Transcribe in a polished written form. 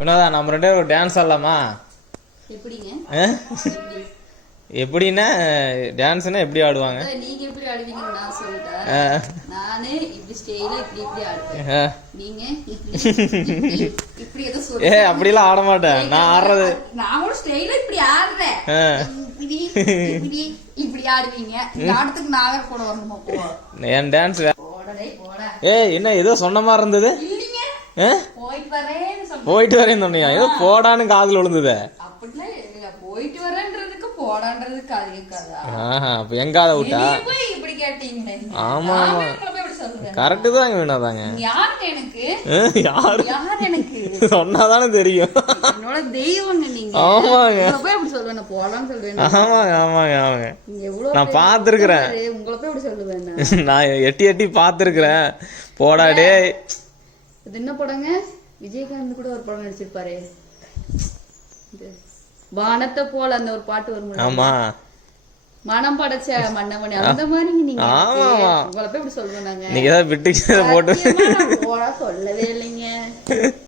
வினோதா நம்ம ரெண்டு பேரும் ஒரு டான்ஸ் ஆடலாமா? எப்படிங்க? எப்படின்னா டான்ஸ்னா எப்படி ஆடுவாங்க? நீங்க எப்படி ஆடுவீங்கன்னு நான் சொல்லிட்டேன். நானே இப்படி ஸ்டைலா இப்படி ஆடுவேன். நீங்க இப்படி ஏதோ சொல்லுங்க. அப்படிலாம் ஆட மாட்டேன். நான் ஆடுறது நான் கூட ஸ்டைலா இப்படி ஆடுறேன். இப்படி ஆடுவீங்க. இந்த ஆட்டத்துக்கு நான் வேற கூட வரணுமா? போ. என் டான்ஸ் போடா. என்ன ஏதோ சொன்ன மாதிரி இருந்தது. இல்லைங்க. போயிட்டு வரேன்னு சொன்னியா? ஏதோ போடான்னு காதுல விழுந்தது. அப்படிலாம் இல்ல. போயிட்டு வரேன்றதுக்கு போடான்றதுக்கு அது இருக்காதா? அப்ப எங்காத விட்டா இப்படி கேட்டீங்களே. ஆமா கரெக்டு தாங்க வினோதாங்க. யாரு எனக்கு? யாரு எனக்கு சொன்னாதானே தெரியும். என்னோட தெய்வங்க நீங்க. ஆமாங்க. போய் அப்படி சொல்லுவேன். போடான்னு சொல்லுவேன். ஆமாங்க. நான் பாத்துருக்கிறேன். உங்களை போய் அப்படி சொல்லுவேன். நான் எட்டி பாத்துருக்கிறேன். போடா டே. இது என்ன படங்க? விஜயகாந்த் கூட ஒரு படம் நடிச்சிருப்பாரு. வானத்தை போல அந்த ஒரு பாட்டு வரும். ஆமா. மனம் படைச்ச மன்னமணி அந்த மாதிரி நீங்க. உங்களை போய் இப்படி சொல்லுவேன். நாங்க நீங்க ஏதாவது விட்டு போட்டு சொல்லவே இல்லைங்க.